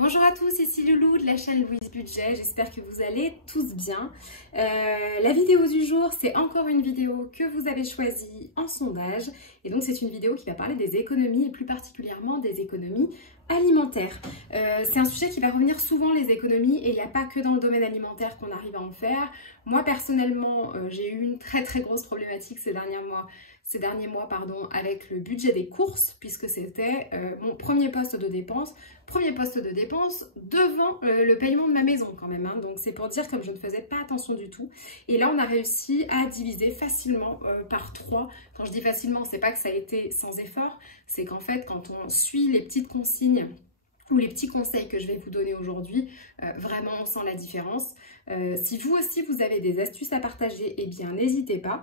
Bonjour à tous, ici Loulou de la chaîne Louise Budget, j'espère que vous allez tous bien. La vidéo du jour, c'est encore une vidéo que vous avez choisie en sondage. Et donc c'est une vidéo qui va parler des économies et plus particulièrement des économies alimentaires. C'est un sujet qui va revenir souvent, les économies, et il n'y a pas que dans le domaine alimentaire qu'on arrive à en faire. Moi personnellement, j'ai eu une très grosse problématique ces derniers mois avec le budget des courses, puisque c'était mon premier poste de dépense devant le paiement de ma maison quand même, hein. Donc c'est pour dire comme je ne faisais pas attention du tout. Et là on a réussi à diviser facilement par 3. Quand je dis facilement, c'est pas que ça a été sans effort, c'est qu'en fait quand on suit les petites consignes ou les petits conseils que je vais vous donner aujourd'hui, vraiment on sent la différence. Si vous aussi vous avez des astuces à partager, eh bien n'hésitez pas.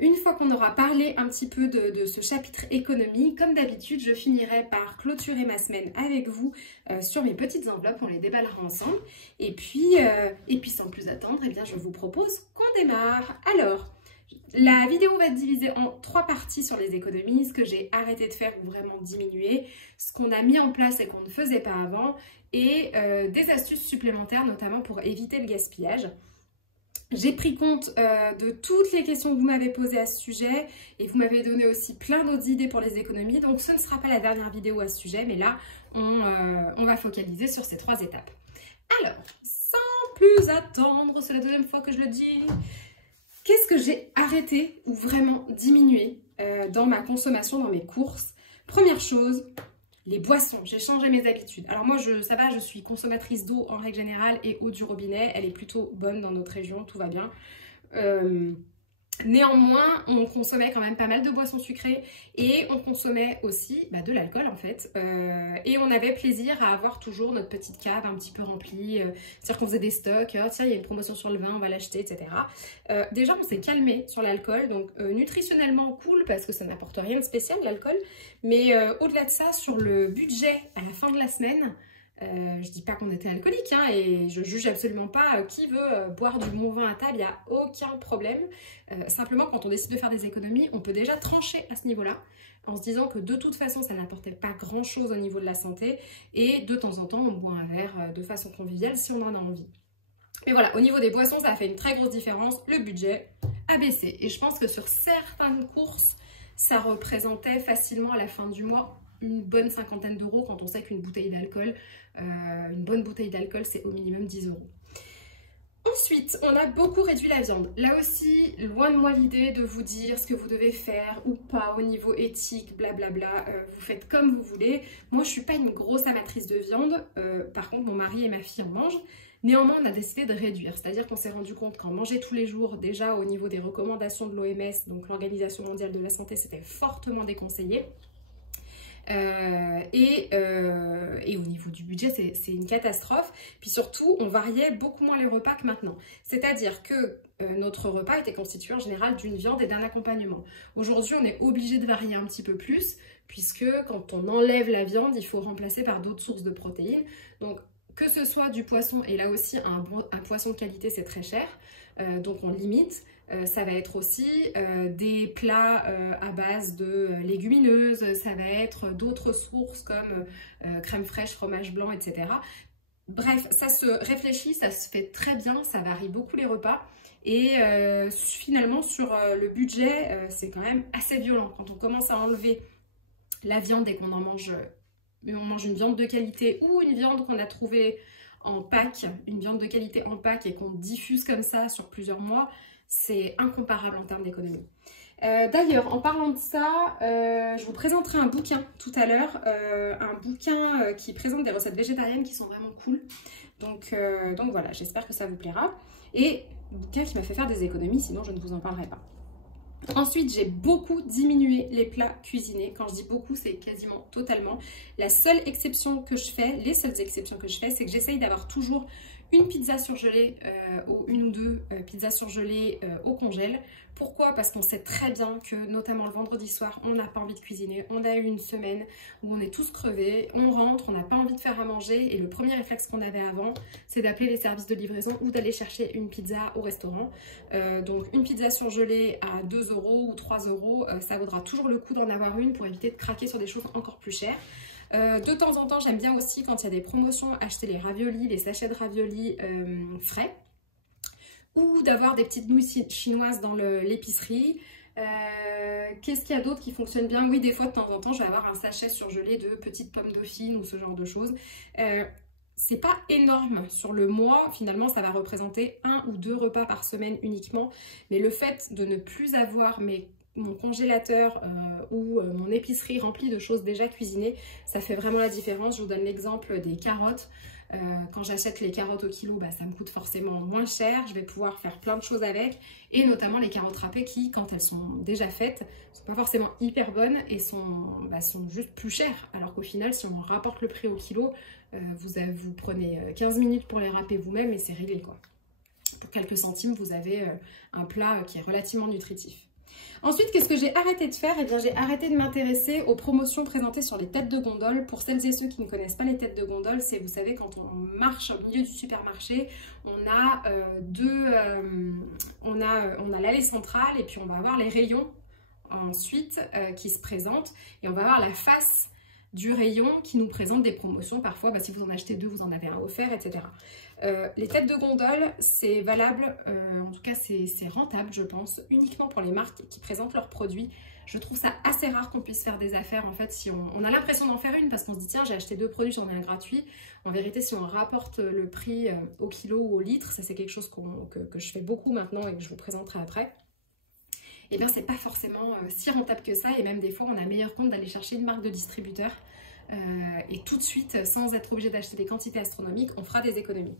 Une fois qu'on aura parlé un petit peu de ce chapitre économie, comme d'habitude, je finirai par clôturer ma semaine avec vous sur mes petites enveloppes, on les déballera ensemble. Et puis sans plus attendre, eh bien, je vous propose qu'on démarre. Alors, la vidéo va être divisée en 3 parties sur les économies, ce que j'ai arrêté de faire ou vraiment diminué, ce qu'on a mis en place et qu'on ne faisait pas avant, et des astuces supplémentaires, notamment pour éviter le gaspillage. J'ai pris compte de toutes les questions que vous m'avez posées à ce sujet et vous m'avez donné aussi plein d'autres idées pour les économies. Donc ce ne sera pas la dernière vidéo à ce sujet, mais là on va focaliser sur ces 3 étapes. Alors, sans plus attendre, c'est la deuxième fois que je le dis. Qu'est-ce que j'ai arrêté ou vraiment diminué dans ma consommation, dans mes courses? Première chose, les boissons. J'ai changé mes habitudes. Alors moi, ça va, je suis consommatrice d'eau en règle générale et eau du robinet. Elle est plutôt bonne dans notre région, tout va bien. Néanmoins, on consommait quand même pas mal de boissons sucrées et on consommait aussi de l'alcool en fait. Et on avait plaisir à avoir toujours notre petite cave un petit peu remplie. C'est-à-dire qu'on faisait des stocks, oh, tiens il y a une promotion sur le vin, on va l'acheter, etc. Déjà on s'est calmé sur l'alcool, donc nutritionnellement cool parce que ça n'apporte rien de spécial l'alcool. Mais au-delà de ça, sur le budget à la fin de la semaine, je dis pas qu'on était alcoolique hein, et je juge absolument pas qui veut boire du bon vin à table, il n'y a aucun problème. Simplement quand on décide de faire des économies, on peut déjà trancher à ce niveau-là en se disant que de toute façon ça n'apportait pas grand chose au niveau de la santé et de temps en temps on boit un verre de façon conviviale si on en a envie. Mais voilà, au niveau des boissons ça a fait une très grosse différence, le budget a baissé et je pense que sur certaines courses ça représentait facilement à la fin du mois une bonne 50aine d'euros quand on sait qu'une bouteille d'alcool, une bonne bouteille d'alcool, c'est au minimum 10 euros. Ensuite, on a beaucoup réduit la viande. Là aussi, loin de moi l'idée de vous dire ce que vous devez faire ou pas au niveau éthique, blablabla. Vous faites comme vous voulez. Moi, je suis pas une grosse amatrice de viande. Par contre, mon mari et ma fille en mangent. Néanmoins, on a décidé de réduire. C'est-à-dire qu'on s'est rendu compte qu'en manger tous les jours, déjà au niveau des recommandations de l'OMS, donc l'Organisation mondiale de la santé, c'était fortement déconseillé. Et au niveau du budget, c'est une catastrophe. Puis surtout, on variait beaucoup moins les repas que maintenant. C'est-à-dire que notre repas était constitué en général d'une viande et d'un accompagnement. Aujourd'hui, on est obligé de varier un petit peu plus, puisque quand on enlève la viande, il faut remplacer par d'autres sources de protéines. Donc, que ce soit du poisson, et là aussi, un poisson de qualité, c'est très cher, donc on limite. Ça va être aussi des plats à base de légumineuses, ça va être d'autres sources comme crème fraîche, fromage blanc, etc. Bref, ça se réfléchit, ça se fait très bien, ça varie beaucoup les repas. Et finalement, sur le budget, c'est quand même assez violent. Quand on commence à enlever la viande et qu'on en mange, on mange une viande de qualité ou une viande qu'on a trouvée en pack, une viande de qualité en pack et qu'on diffuse comme ça sur plusieurs mois, c'est incomparable en termes d'économie. D'ailleurs, en parlant de ça, je vous présenterai un bouquin tout à l'heure, un bouquin qui présente des recettes végétariennes qui sont vraiment cool. Donc voilà, j'espère que ça vous plaira. Et un bouquin qui m'a fait faire des économies, sinon je ne vous en parlerai pas. Ensuite, j'ai beaucoup diminué les plats cuisinés. Quand je dis beaucoup, c'est quasiment totalement. La seule exception que je fais, les seules exceptions que je fais, c'est que j'essaye d'avoir toujours une pizza surgelée ou une ou deux pizzas surgelées au congèle. Pourquoi? Parce qu'on sait très bien que, notamment le vendredi soir, on n'a pas envie de cuisiner. On a eu une semaine où on est tous crevés, on rentre, on n'a pas envie de faire à manger. Et le premier réflexe qu'on avait avant, c'est d'appeler les services de livraison ou d'aller chercher une pizza au restaurant. Donc une pizza surgelée à 2 euros ou 3 euros, ça vaudra toujours le coup d'en avoir une pour éviter de craquer sur des choses encore plus chères. De temps en temps, j'aime bien aussi quand il y a des promotions, acheter les raviolis, les sachets de raviolis frais, ou d'avoir des petites nouilles chinoises dans l'épicerie. Qu'est-ce qu'il y a d'autre qui fonctionne bien? Oui, des fois, de temps en temps, je vais avoir un sachet surgelé de petites pommes dauphines ou ce genre de choses. C'est pas énorme sur le mois, finalement ça va représenter 1 ou 2 repas par semaine uniquement, mais le fait de ne plus avoir mon congélateur ou mon épicerie remplie de choses déjà cuisinées, ça fait vraiment la différence. Je vous donne l'exemple des carottes. Quand j'achète les carottes au kilo, bah, ça me coûte forcément moins cher, je vais pouvoir faire plein de choses avec, et notamment les carottes râpées qui, quand elles sont déjà faites, sont pas forcément hyper bonnes et sont juste plus chères, alors qu'au final, si on rapporte le prix au kilo, vous prenez 15 minutes pour les râper vous-même et c'est réglé, quoi. Pour quelques centimes, vous avez un plat qui est relativement nutritif. Ensuite, qu'est-ce que j'ai arrêté de faire? Eh bien, j'ai arrêté de m'intéresser aux promotions présentées sur les têtes de gondole. Pour celles et ceux qui ne connaissent pas les têtes de gondole, c'est, vous savez, quand on marche au milieu du supermarché, on a l'allée centrale et puis on va avoir les rayons ensuite qui se présentent et on va avoir la face du rayon qui nous présente des promotions. Parfois, si vous en achetez 2, vous en avez un offert, etc. Les têtes de gondole, c'est valable, en tout cas c'est rentable je pense, uniquement pour les marques qui présentent leurs produits. Je trouve ça assez rare qu'on puisse faire des affaires en fait si on a l'impression d'en faire une parce qu'on se dit tiens j'ai acheté 2 produits, j'en ai un gratuit. En vérité si on rapporte le prix au kilo ou au litre, ça c'est quelque chose que je fais beaucoup maintenant et que je vous présenterai après. Et bien c'est pas forcément si rentable que ça et même des fois on a meilleur compte d'aller chercher une marque de distributeur. Et tout de suite, sans être obligé d'acheter des quantités astronomiques, on fera des économies.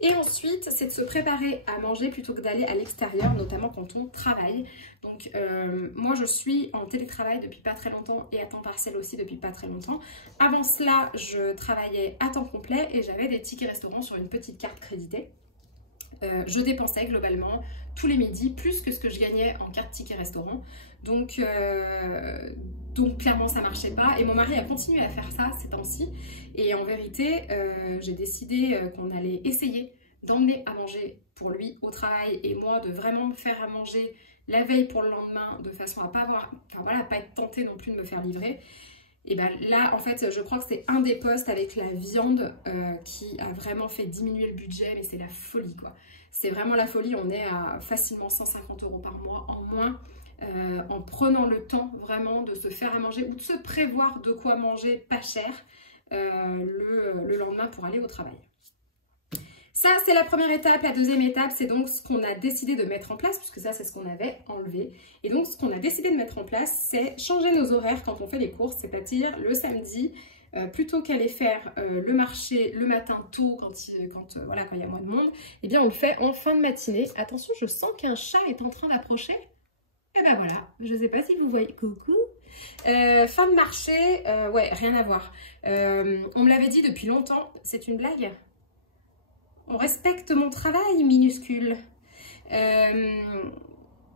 Et ensuite, c'est de se préparer à manger plutôt que d'aller à l'extérieur, notamment quand on travaille. Donc moi, je suis en télétravail depuis pas très longtemps et à temps partiel aussi depuis pas très longtemps. Avant cela, je travaillais à temps complet et j'avais des tickets restaurants sur une petite carte créditée. Je dépensais globalement tous les midis plus que ce que je gagnais en carte ticket restaurant. Donc clairement ça marchait pas et mon mari a continué à faire ça ces temps-ci et en vérité j'ai décidé qu'on allait essayer d'emmener à manger pour lui au travail et moi de vraiment me faire à manger la veille pour le lendemain de façon à pas pas être tentée non plus de me faire livrer. Et ben là en fait je crois que c'est un des postes avec la viande qui a vraiment fait diminuer le budget, mais c'est la folie quoi. C'est vraiment la folie, on est à facilement 150 € par mois en moins. En prenant le temps vraiment de se faire à manger ou de se prévoir de quoi manger pas cher le lendemain pour aller au travail. Ça, c'est la première étape. La deuxième étape, c'est donc ce qu'on a décidé de mettre en place, puisque ça, c'est ce qu'on avait enlevé. Et donc, ce qu'on a décidé de mettre en place, c'est changer nos horaires quand on fait les courses, c'est-à-dire le samedi, plutôt qu'aller faire le marché le matin tôt quand il y a moins de monde, eh bien, on le fait en fin de matinée. Attention, je sens qu'un chat est en train d'approcher. Et ben voilà, je ne sais pas si vous voyez, coucou. Fin de marché, ouais, rien à voir. On me l'avait dit depuis longtemps, c'est une blague. On respecte mon travail minuscule.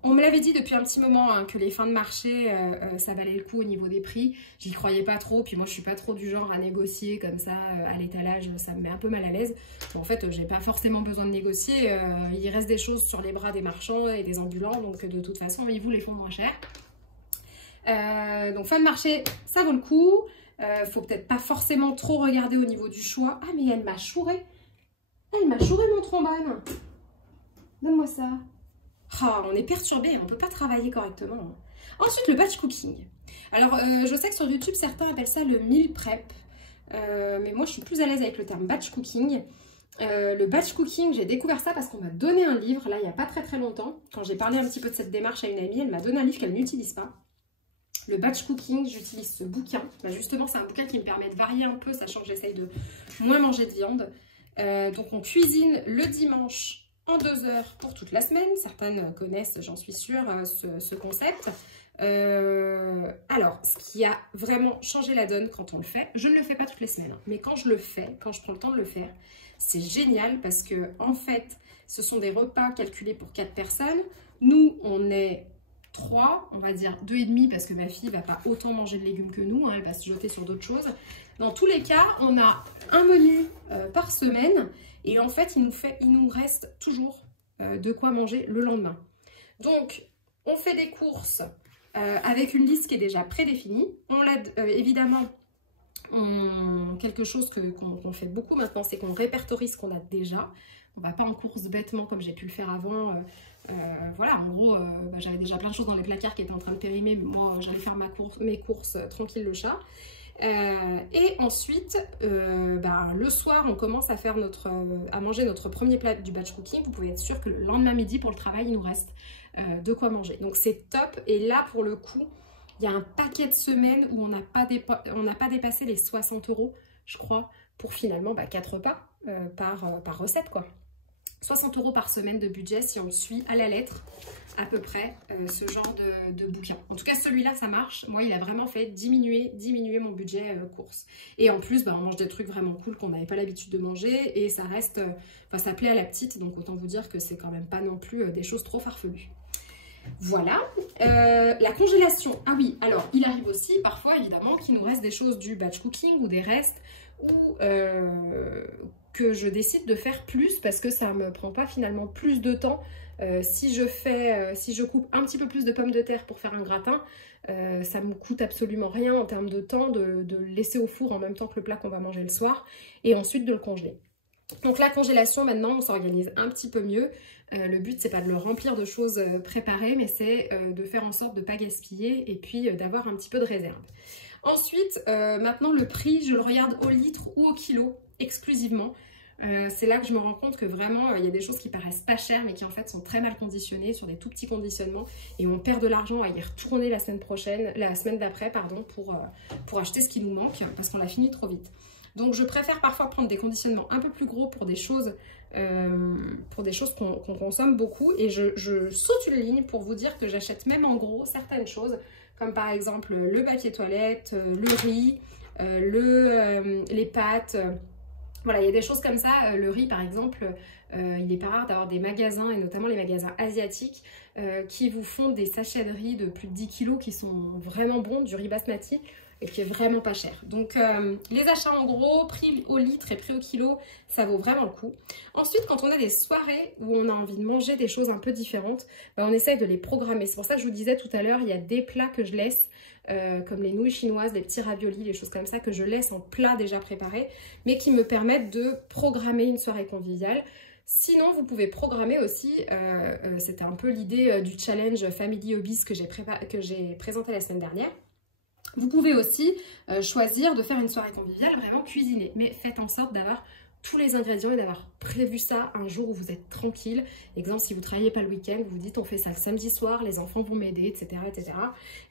On me l'avait dit depuis un petit moment hein, que les fins de marché, ça valait le coup au niveau des prix. J'y croyais pas trop, puis moi je suis pas trop du genre à négocier comme ça à l'étalage, ça me met un peu mal à l'aise. En fait, j'ai pas forcément besoin de négocier. Il reste des choses sur les bras des marchands et des ambulants, donc de toute façon, ils vous les font moins cher. Donc fin de marché, ça vaut le coup. Faut peut-être pas forcément trop regarder au niveau du choix. Ah mais elle m'a chouré. Elle m'a chouré mon trombone. Donne-moi ça. Ah, on est perturbé, on ne peut pas travailler correctement. Ensuite, le batch cooking. Alors, je sais que sur YouTube, certains appellent ça le meal prep. Mais moi, je suis plus à l'aise avec le terme batch cooking. Le batch cooking, j'ai découvert ça parce qu'on m'a donné un livre, là, il n'y a pas très longtemps. Quand j'ai parlé un petit peu de cette démarche à une amie, elle m'a donné un livre qu'elle n'utilise pas. Le batch cooking, j'utilise ce bouquin. Bah, justement, c'est un bouquin qui me permet de varier un peu, sachant que j'essaye de moins manger de viande. Donc, on cuisine le dimanche en 2 heures pour toute la semaine. Certaines connaissent, j'en suis sûre, ce concept. Alors, ce qui a vraiment changé la donne quand on le fait, je ne le fais pas toutes les semaines, hein, mais quand je le fais, quand je prends le temps de le faire, c'est génial parce que en fait, ce sont des repas calculés pour 4 personnes. Nous, on est 3, on va dire 2,5 parce que ma fille ne va pas autant manger de légumes que nous, hein, elle va se jeter sur d'autres choses. Dans tous les cas, on a un menu par semaine et en fait, il nous reste toujours de quoi manger le lendemain. Donc, on fait des courses avec une liste qui est déjà prédéfinie. On l'a évidemment Quelque chose qu'on fait beaucoup maintenant, c'est qu'on répertorie ce qu'on a déjà. On va pas en course bêtement comme j'ai pu le faire avant. Voilà, en gros, j'avais déjà plein de choses dans les placards qui étaient en train de périmer. Moi, j'allais faire mes courses tranquille le chat. Et ensuite, le soir, on commence à faire à manger notre premier plat du batch cooking. Vous pouvez être sûr que le lendemain midi, pour le travail, il nous reste de quoi manger. Donc c'est top. Et là, pour le coup, il y a un paquet de semaines où on n'a pas dépassé les 60 €, je crois, pour finalement 4 repas par recette, quoi. 60 € par semaine de budget si on suit à la lettre à peu près ce genre de bouquin. En tout cas, celui-là, ça marche. Moi, il a vraiment fait diminuer mon budget course. Et en plus, on mange des trucs vraiment cool qu'on n'avait pas l'habitude de manger et ça reste, ça plaît à la petite, donc autant vous dire que c'est quand même pas non plus des choses trop farfelues. Voilà, la congélation. Ah oui, alors il arrive aussi parfois évidemment qu'il nous reste des choses du batch cooking ou des restes ou que je décide de faire plus parce que ça ne me prend pas finalement plus de temps. Si je coupe un petit peu plus de pommes de terre pour faire un gratin, ça me coûte absolument rien en termes de temps de le laisser au four en même temps que le plat qu'on va manger le soir et ensuite de le congeler. Donc la congélation, maintenant, on s'organise un petit peu mieux. Le but, c'est pas de le remplir de choses préparées, mais c'est de faire en sorte de ne pas gaspiller et puis d'avoir un petit peu de réserve. Ensuite, maintenant, le prix, je le regarde au litre ou au kilo exclusivement. C'est là que je me rends compte que vraiment, il y a des choses qui paraissent pas chères, mais qui en fait sont très mal conditionnées sur des tout petits conditionnements. Et on perd de l'argent à y retourner la semaine d'après, pour acheter ce qui nous manque, parce qu'on l'a fini trop vite. Donc je préfère parfois prendre des conditionnements un peu plus gros pour des choses qu'on consomme beaucoup. Et je saute une ligne pour vous dire que j'achète même en gros certaines choses, comme par exemple le papier toilette, le riz, les pâtes. Voilà, il y a des choses comme ça. Le riz par exemple, il n'est pas rare d'avoir des magasins, et notamment les magasins asiatiques, qui vous font des sachets de riz de plus de 10 kilos qui sont vraiment bons, du riz basmati, et qui est vraiment pas cher. Donc les achats en gros, prix au litre et prix au kilo, ça vaut vraiment le coup. Ensuite, quand on a des soirées où on a envie de manger des choses un peu différentes, on essaye de les programmer. C'est pour ça que je vous disais tout à l'heure, il y a des plats que je laisse, comme les nouilles chinoises, les petits raviolis, les choses comme ça, que je laisse en plat déjà préparé, mais qui me permettent de programmer une soirée conviviale. Sinon, vous pouvez programmer aussi, c'était un peu l'idée du challenge Family Hobbies que j'ai présenté la semaine dernière. Vous pouvez aussi choisir de faire une soirée conviviale vraiment cuisinée, mais faites en sorte d'avoir tous les ingrédients et d'avoir prévu ça un jour où vous êtes tranquille. Exemple, si vous ne travaillez pas le week-end, vous vous dites on fait ça le samedi soir, les enfants vont m'aider, etc. etc.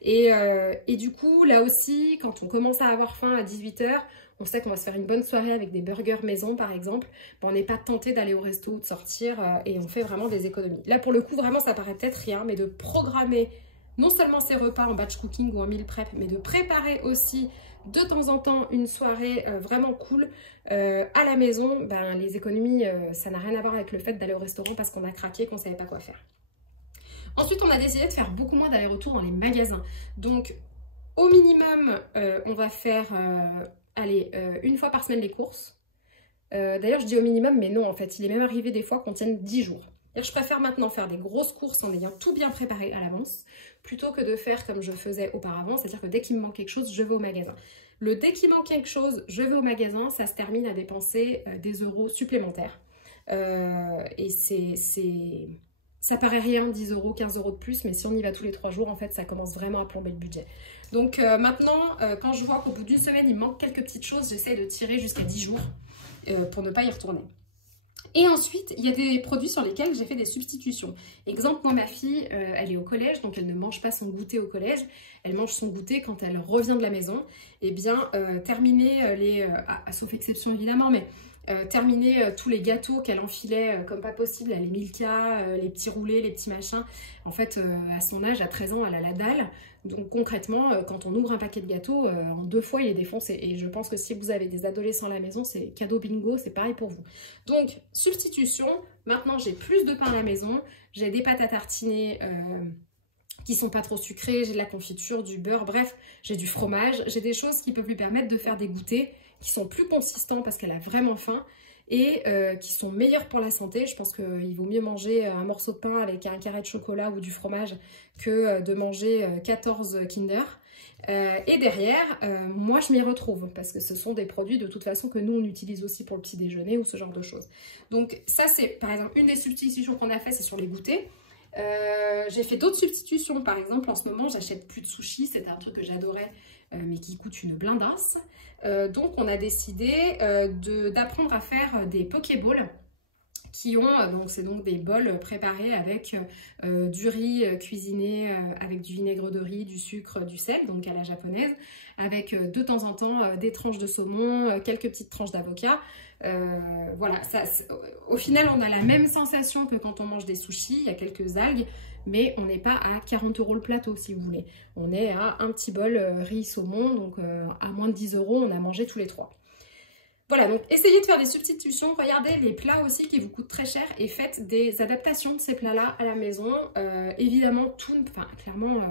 Et du coup, là aussi, quand on commence à avoir faim à 18 h, on sait qu'on va se faire une bonne soirée avec des burgers maison par exemple, on n'est pas tenté d'aller au resto ou de sortir et on fait vraiment des économies. Là pour le coup, vraiment ça paraît peut-être rien, mais de programmer non seulement ces repas en batch cooking ou en meal prep, mais de préparer aussi de temps en temps une soirée vraiment cool à la maison, les économies, ça n'a rien à voir avec le fait d'aller au restaurant parce qu'on a craqué, qu'on ne savait pas quoi faire. Ensuite, on a décidé de faire beaucoup moins d'allers-retours dans les magasins. Donc, au minimum, on va faire une fois par semaine les courses. D'ailleurs, je dis au minimum, mais non, en fait, il est même arrivé des fois qu'on tienne 10 jours. Je préfère maintenant faire des grosses courses en ayant tout bien préparé à l'avance, plutôt que de faire comme je faisais auparavant, c'est-à-dire que dès qu'il me manque quelque chose, je vais au magasin. Dès qu'il manque quelque chose, je vais au magasin, ça se termine à dépenser des euros supplémentaires. Et ça paraît rien, 10 euros, 15 euros de plus, mais si on y va tous les 3 jours, en fait, ça commence vraiment à plomber le budget. Donc maintenant, quand je vois qu'au bout d'une semaine, il manque quelques petites choses, j'essaie de tirer jusqu'à 10 jours pour ne pas y retourner. Et ensuite, il y a des produits sur lesquels j'ai fait des substitutions. Exemple, moi, ma fille, elle est au collège, donc elle ne mange pas son goûter au collège. Elle mange son goûter quand elle revient de la maison. Eh bien, terminer sauf exception évidemment, mais terminer tous les gâteaux qu'elle enfilait comme pas possible, les Milka, les petits roulés, les petits machins. En fait, à son âge, à 13 ans, elle a la dalle. Donc concrètement, quand on ouvre un paquet de gâteaux, en 2 fois, il est défoncé. Et je pense que si vous avez des adolescents à la maison, c'est cadeau bingo, c'est pareil pour vous. Donc, substitution. Maintenant, j'ai plus de pain à la maison. J'ai des pâtes à tartiner qui sont pas trop sucrées. J'ai de la confiture, du beurre, bref, j'ai du fromage. J'ai des choses qui peuvent lui permettre de faire des goûters qui sont plus consistants parce qu'elle a vraiment faim et qui sont meilleurs pour la santé. Je pense qu'il vaut mieux manger un morceau de pain avec un carré de chocolat ou du fromage que de manger 14 Kinder. Et derrière, moi je m'y retrouve parce que ce sont des produits de toute façon que nous on utilise aussi pour le petit déjeuner ou ce genre de choses. Donc ça c'est par exemple une des substitutions qu'on a fait, c'est sur les goûters. J'ai fait d'autres substitutions, par exemple en ce moment j'achète plus de sushis, c'était un truc que j'adorais mais qui coûte une blindasse. Donc on a décidé d'apprendre à faire des pokéballs qui ont, donc c'est donc des bols préparés avec du riz cuisiné avec du vinaigre de riz, du sucre, du sel, donc à la japonaise, avec de temps en temps des tranches de saumon, quelques petites tranches d'avocat. Voilà, ça, au final on a la même sensation que quand on mange des sushis, il y a quelques algues, mais on n'est pas à 40 € le plateau si vous voulez. On est à un petit bol riz saumon, donc à moins de 10 € on a mangé tous les trois. Voilà, donc essayez de faire des substitutions, regardez les plats aussi qui vous coûtent très cher et faites des adaptations de ces plats-là à la maison. Évidemment, clairement,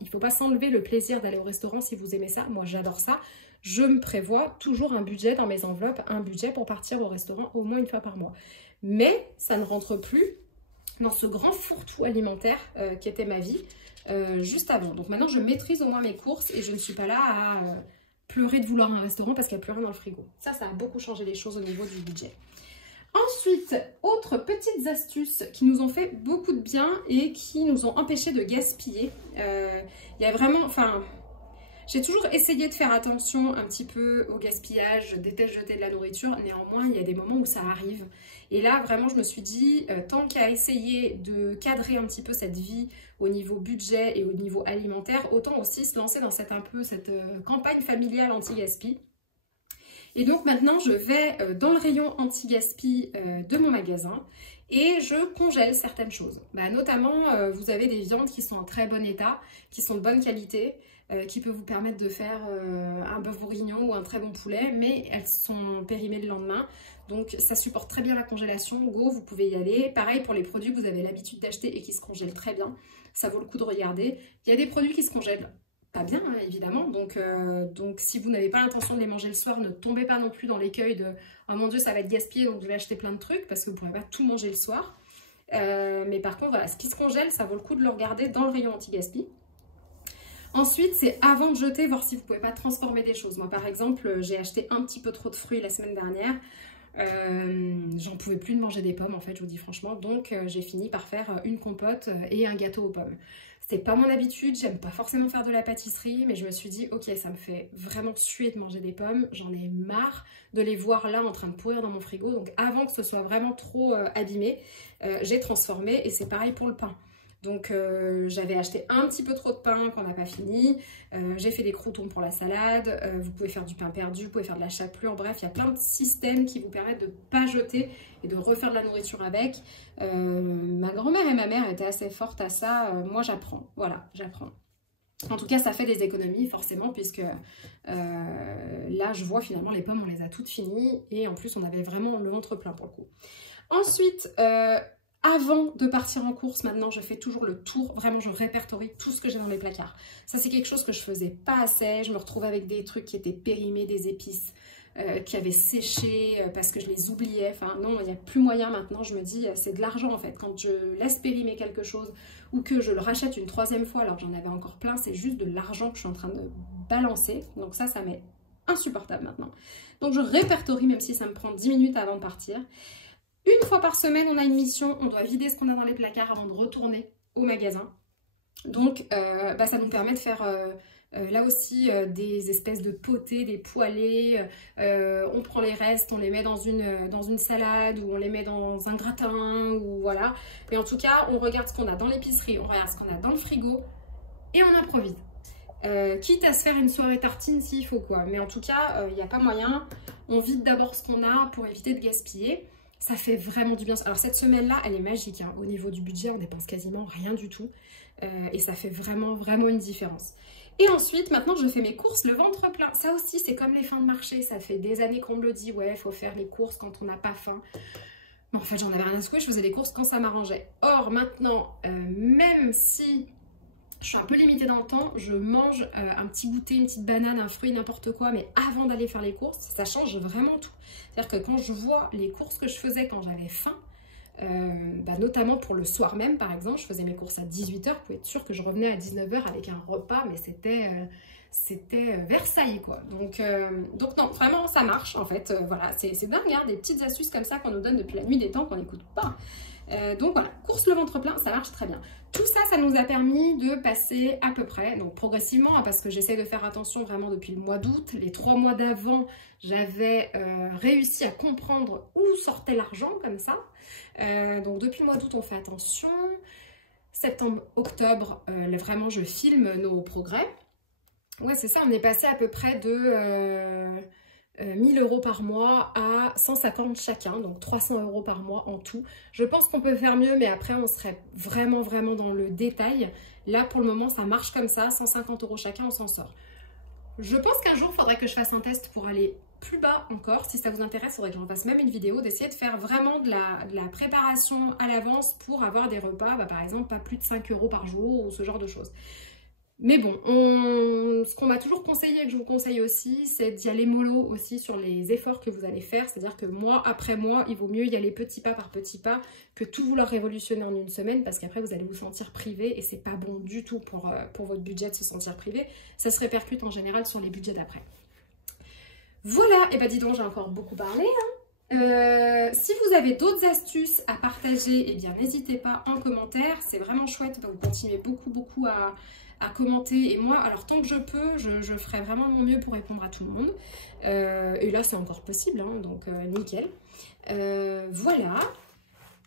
il ne faut pas s'enlever le plaisir d'aller au restaurant si vous aimez ça. Moi, j'adore ça. Je me prévois toujours un budget dans mes enveloppes, un budget pour partir au restaurant au moins une fois par mois. Mais ça ne rentre plus dans ce grand fourre-tout alimentaire qui était ma vie juste avant. Donc maintenant, je maîtrise au moins mes courses et je ne suis pas là à pleurer de vouloir un restaurant parce qu'il n'y a plus rien dans le frigo. Ça a beaucoup changé les choses au niveau du budget. Ensuite, autres petites astuces qui nous ont fait beaucoup de bien et qui nous ont empêché de gaspiller. Il y a vraiment, j'ai toujours essayé de faire attention un petit peu au gaspillage, je déteste jeter de la nourriture, néanmoins il y a des moments où ça arrive. Et là vraiment je me suis dit, tant qu'à essayer de cadrer un petit peu cette vie au niveau budget et au niveau alimentaire, autant aussi se lancer dans cette campagne familiale anti-gaspi. Et donc maintenant je vais dans le rayon anti-gaspi de mon magasin et je congèle certaines choses. Notamment vous avez des viandes qui sont en très bon état, qui sont de bonne qualité, qui peut vous permettre de faire un bœuf bourguignon ou un très bon poulet, mais elles sont périmées le lendemain. Donc ça supporte très bien la congélation, go, vous pouvez y aller. Pareil pour les produits que vous avez l'habitude d'acheter et qui se congèlent très bien, ça vaut le coup de regarder. Il y a des produits qui se congèlent pas bien, hein, évidemment, donc si vous n'avez pas l'intention de les manger le soir, ne tombez pas non plus dans l'écueil de « Oh mon Dieu, ça va être gaspillé, donc je vais acheter plein de trucs » parce que vous ne pourrez pas tout manger le soir. Mais par contre, voilà, ce qui se congèle, ça vaut le coup de le regarder dans le rayon anti-gaspi. Ensuite, c'est avant de jeter, voir si vous ne pouvez pas transformer des choses. Moi, par exemple, j'ai acheté un petit peu trop de fruits la semaine dernière. J'en pouvais plus de manger des pommes, en fait, je vous dis franchement. Donc, j'ai fini par faire une compote et un gâteau aux pommes. C'est pas mon habitude, j'aime pas forcément faire de la pâtisserie, mais je me suis dit, ok, ça me fait vraiment suer de manger des pommes. J'en ai marre de les voir là en train de pourrir dans mon frigo. Donc, avant que ce soit vraiment trop abîmé, j'ai transformé et c'est pareil pour le pain. Donc j'avais acheté un petit peu trop de pain qu'on n'a pas fini, j'ai fait des croûtons pour la salade, vous pouvez faire du pain perdu, vous pouvez faire de la chapelure, bref, il y a plein de systèmes qui vous permettent de ne pas jeter et de refaire de la nourriture avec. Ma grand-mère et ma mère étaient assez fortes à ça, moi j'apprends, voilà, j'apprends. En tout cas, ça fait des économies forcément puisque là, je vois finalement les pommes, on les a toutes finies et en plus, on avait vraiment le ventre plein pour le coup. Ensuite, avant de partir en course, maintenant, je fais toujours le tour. Vraiment, je répertorie tout ce que j'ai dans les placards. Ça, c'est quelque chose que je faisais pas assez. Je me retrouvais avec des trucs qui étaient périmés, des épices qui avaient séché parce que je les oubliais. Enfin, non, il n'y a plus moyen maintenant. Je me dis, c'est de l'argent en fait. Quand je laisse périmer quelque chose ou que je le rachète une troisième fois alors que j'en avais encore plein, c'est juste de l'argent que je suis en train de balancer. Donc ça m'est insupportable maintenant. Donc, je répertorie même si ça me prend 10 minutes avant de partir. Une fois par semaine, on a une mission, on doit vider ce qu'on a dans les placards avant de retourner au magasin. Donc, ça nous permet de faire là aussi des espèces de potées, des poêlées. On prend les restes, on les met dans une salade ou on les met dans un gratin ou voilà. Et en tout cas, on regarde ce qu'on a dans l'épicerie, on regarde ce qu'on a dans le frigo et on improvise. Quitte à se faire une soirée tartine s'il faut quoi. Mais en tout cas, il n'y a pas moyen. On vide d'abord ce qu'on a pour éviter de gaspiller. Ça fait vraiment du bien. Alors cette semaine-là, elle est magique. Hein. Au niveau du budget, on dépense quasiment rien du tout. Et ça fait vraiment, vraiment une différence. Et ensuite, maintenant, je fais mes courses le ventre plein. Ça aussi, c'est comme les fins de marché. Ça fait des années qu'on me le dit. Ouais, il faut faire les courses quand on n'a pas faim. Mais en fait, j'en avais rien à secouer. Je faisais les courses quand ça m'arrangeait. Or, maintenant, même si je suis un peu limitée dans le temps, je mange un petit goûter, une petite banane, un fruit, n'importe quoi. Mais avant d'aller faire les courses, ça change vraiment tout. C'est-à-dire que quand je vois les courses que je faisais quand j'avais faim, notamment pour le soir même, par exemple. Je faisais mes courses à 18 h, vous pouvez être sûr que je revenais à 19 h avec un repas, mais c'était Versailles, quoi. Donc non, vraiment, ça marche, en fait. Voilà, c'est dingue, hein, des petites astuces comme ça qu'on nous donne depuis la nuit des temps, qu'on n'écoute pas. Donc voilà, course le ventre plein, ça marche très bien. Tout ça, ça nous a permis de passer à peu près, donc progressivement, hein, parce que j'essaie de faire attention vraiment depuis le mois d'août. Les 3 mois d'avant, j'avais réussi à comprendre où sortait l'argent, comme ça. Donc depuis le mois d'août, on fait attention. Septembre, octobre, vraiment, je filme nos progrès. Ouais, c'est ça, on est passé à peu près de 1000 € par mois à 150 chacun, donc 300 € par mois en tout. Je pense qu'on peut faire mieux, mais après, on serait vraiment dans le détail. Là, pour le moment, ça marche comme ça, 150 € chacun, on s'en sort. Je pense qu'un jour, il faudrait que je fasse un test pour aller plus bas encore. Si ça vous intéresse, il faudrait que j'en fasse même une vidéo, d'essayer de faire vraiment de la préparation à l'avance pour avoir des repas, par exemple, pas plus de 5 € par jour ou ce genre de choses. Mais bon, ce qu'on m'a toujours conseillé et que je vous conseille aussi, c'est d'y aller mollo aussi sur les efforts que vous allez faire. C'est-à-dire que mois après mois, il vaut mieux y aller petit pas par petit pas que tout vouloir révolutionner en une semaine, parce qu'après vous allez vous sentir privé et c'est pas bon du tout pour votre budget de se sentir privé. Ça se répercute en général sur les budgets d'après. Voilà, et dis donc, j'ai encore beaucoup parlé, hein. Si vous avez d'autres astuces à partager, eh bien n'hésitez pas en commentaire. C'est vraiment chouette, vous continuez beaucoup à commenter, et moi, alors tant que je peux, je ferai vraiment mon mieux pour répondre à tout le monde, et là c'est encore possible, hein, donc nickel. Voilà,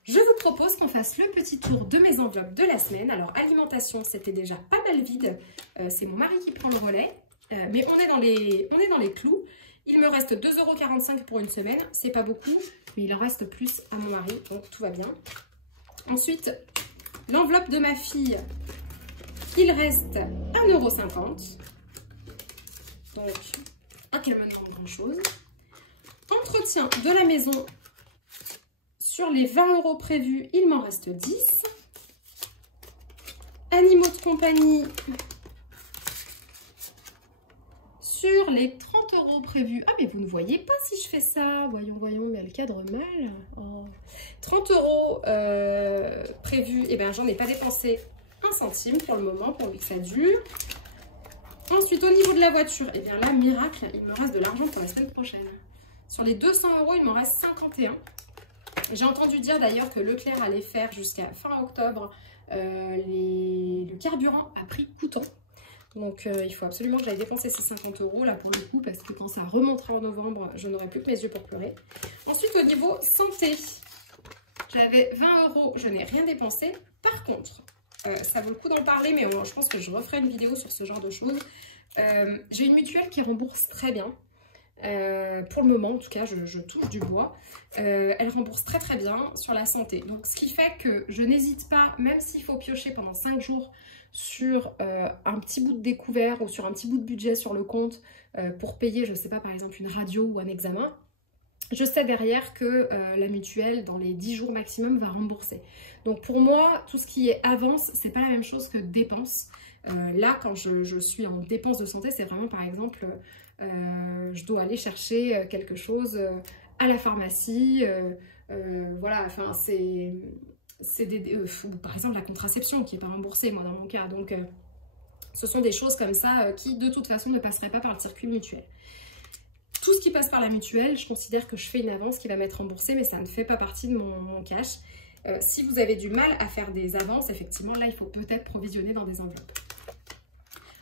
je vous propose qu'on fasse le petit tour de mes enveloppes de la semaine. Alors alimentation, c'était déjà pas mal vide, c'est mon mari qui prend le relais, mais on est dans les clous. Il me reste 2,45 € pour une semaine, c'est pas beaucoup, mais il en reste plus à mon mari, donc tout va bien. Ensuite, l'enveloppe de ma fille, il reste 1,50 €, donc pas qu'elle me demande grand chose. Entretien de la maison, sur les 20 € prévus, il m'en reste 10. Animaux de compagnie, sur les 30 € prévus. Ah, mais vous ne voyez pas si je fais ça. Voyons, mais elle cadre mal. Oh. 30 € prévus, et bien j'en ai pas dépensé 1 centime pour le moment, pourvu que ça dure. Ensuite, au niveau de la voiture, et bien là, miracle, il me reste de l'argent pour la semaine prochaine. Sur les 200 €, il m'en reste 51. J'ai entendu dire d'ailleurs que Leclerc allait faire jusqu'à fin octobre le carburant à prix coûtant. Donc il faut absolument que j'aille dépenser ces 50 € là pour le coup, parce que quand ça remontera en novembre, je n'aurai plus que mes yeux pour pleurer. Ensuite, au niveau santé, j'avais 20 €, je n'ai rien dépensé. Par contre, ça vaut le coup d'en parler, mais je pense que je referai une vidéo sur ce genre de choses. J'ai une mutuelle qui rembourse très bien. Pour le moment, en tout cas, je touche du bois. Elle rembourse très bien sur la santé. Donc, ce qui fait que je n'hésite pas, même s'il faut piocher pendant 5 jours sur un petit bout de découvert ou sur un petit bout de budget sur le compte pour payer, je ne sais pas, par exemple une radio ou un examen, je sais derrière que la mutuelle, dans les 10 jours maximum, va rembourser. Donc pour moi, tout ce qui est avance, c'est pas la même chose que dépense. Là, quand je suis en dépense de santé, c'est vraiment, par exemple, je dois aller chercher quelque chose à la pharmacie. Voilà, enfin, par exemple, la contraception qui n'est pas remboursée, moi, dans mon cas. Donc, ce sont des choses comme ça qui, de toute façon, ne passeraient pas par le circuit mutuel. Tout ce qui passe par la mutuelle, je considère que je fais une avance qui va m'être remboursée, mais ça ne fait pas partie de mon cash. Si vous avez du mal à faire des avances, effectivement, là, il faut peut-être provisionner dans des enveloppes.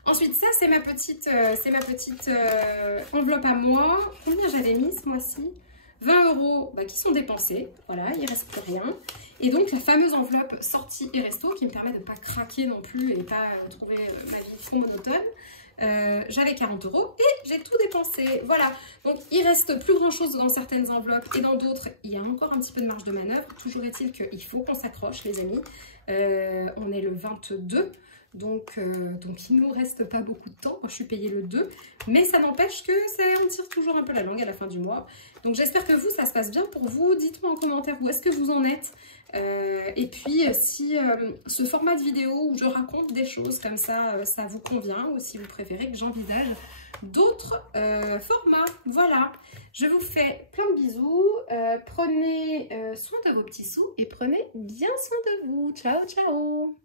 Ensuite, ça, c'est ma petite enveloppe à moi. Combien j'avais mis ce mois-ci? 20 € qui sont dépensés. Voilà, il ne reste plus rien. Et donc, la fameuse enveloppe sortie et resto qui me permet de ne pas craquer non plus et pas trouver ma vie trop monotone. J'avais 40 € et j'ai tout dépensé. Voilà, donc il reste plus grand chose dans certaines enveloppes et dans d'autres il y a encore un petit peu de marge de manœuvre. Toujours est-il qu'il faut qu'on s'accroche, les amis. On est le 22, Donc il nous reste pas beaucoup de temps. Moi, je suis payée le 2. Mais ça n'empêche que ça on tire toujours un peu la langue à la fin du mois. Donc j'espère que vous, ça se passe bien pour vous. Dites-moi en commentaire où est-ce que vous en êtes. Et puis si ce format de vidéo où je raconte des choses comme ça, ça vous convient, ou si vous préférez que j'envisage d'autres formats. Voilà, je vous fais plein de bisous. Prenez soin de vos petits sous et prenez bien soin de vous. Ciao, ciao!